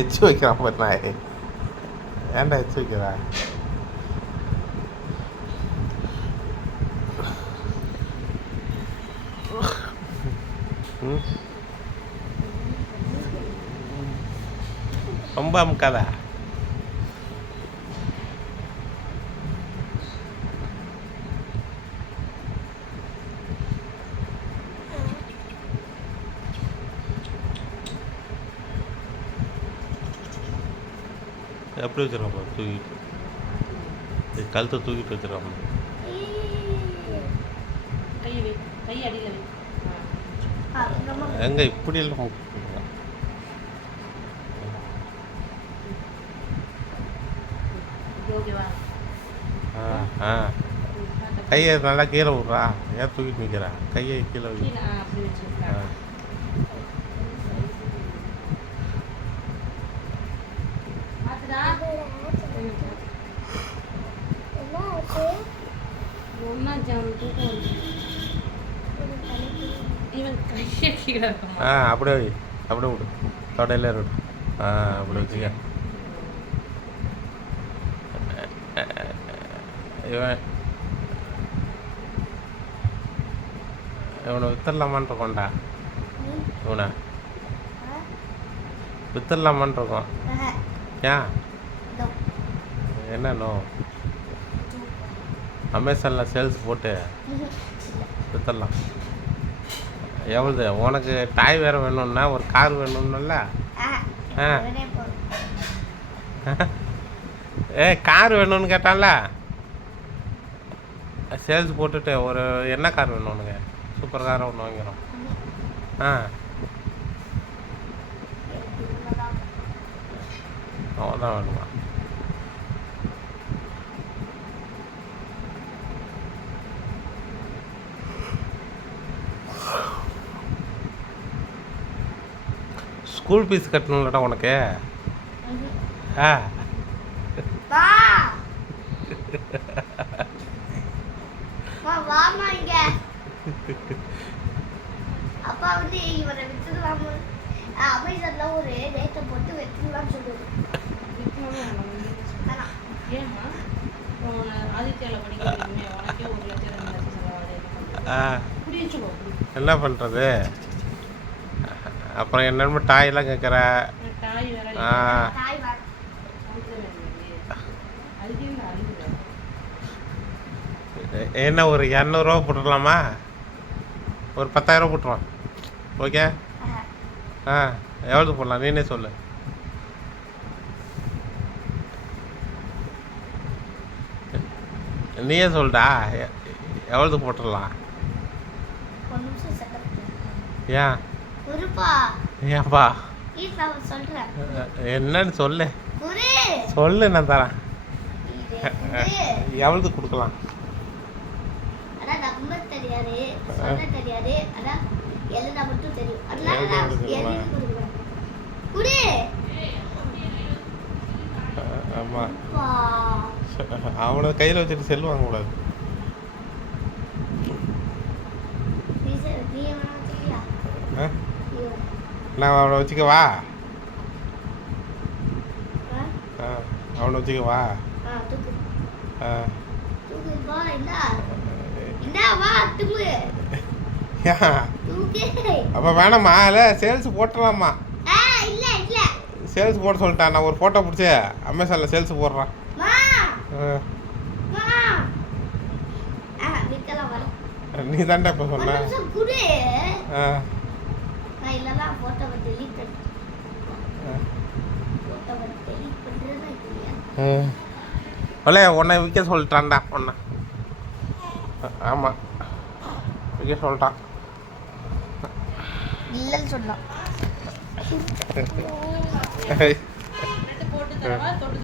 எச்சு வைக்கிறான் பாரு நாய். ஏன்டா எச்சு வைக்கிறா? ரொம்ப அமுக்காதா? எப்படி வச்சிடறான் தூக்கிட்டு, கழுத்தை தூக்கிட்டு வச்சிடறான். எங்க இப்படி எல்லாம் கையை நல்லா கீழே விட்றா. ஏன் தூக்கிட்டு நிற்கிறா? கையை கீழே வை. அப்படியே வை, அப்படியே விடு, தொடையில விடு. அப்படி வச்சுக்க. இவனை வித்துடலாமான் இருக்கோண்டா. இவனை வித்துடலாமான் இருக்கோம். ஏன் என்னன்னோ அமேசானில் சேல்ஸ் போட்டு வித்துடலாம். எவ்வளவு? உனக்கு டாய் வேறு வேணும்னா ஒரு கார் வேணும்ல. கார் வேணும்னு கேட்டான்ல, சேல்ஸ் போட்டுட்டு ஒரு என்ன கார் வேணும் உனக்கு? சூப்பர் காரை ஒன்று வாங்கிறோம். அவ்வளோதான் வேணுமா? ஸ்கூல் ஃபீஸ் கட்டணும்லடா உனக்கு. அப்பா வந்து இவரை வித்துடலாம், அமேசான்ல ஒரு ரேட்டை போட்டு வித்துடலாம் சொல்லுது. என்ன பண்ணுறது? அப்புறம் என்னென்ன டாயெல்லாம் கேட்குற? என்ன ஒரு 200 போட்டுடலாமா? ஒரு 10,000 போட்டுருவான். ஓகே. எவ்வளோ போடலாம் நீனே சொல்லு. நீயே சொல்டா, எவ்வளோ போட்டுடலாம்? ஏன் ஏன்பா? என்னன்னு சொல்லு, சொல்லு, நான் தரேன். எவ்வளோது கொடுக்கலாம்? ஆமா, அவனை கையில் வச்சுட்டு செல் வாங்கக்கூடாது. நான் அவனை வச்சுக்கவா? அவனை வச்சுக்கவா? அப்போ வேணாம்மா, இல்லை சேல்ஸ் போட்டுடலாமா? சேல்ஸ் போட சொல்லிட்டான். நான் ஒரு ஃபோட்டோ பிடிச்சி அமேசானில் சேல்ஸ் போடுறான். நீ தாண்டா இப்போ சொன்ன. உன்னை விற்க சொல்லிட்டான்டா உன்னை. ஆமாம், விற்க சொல்லிட்டான். இல்லைன்னு சொன்னான்.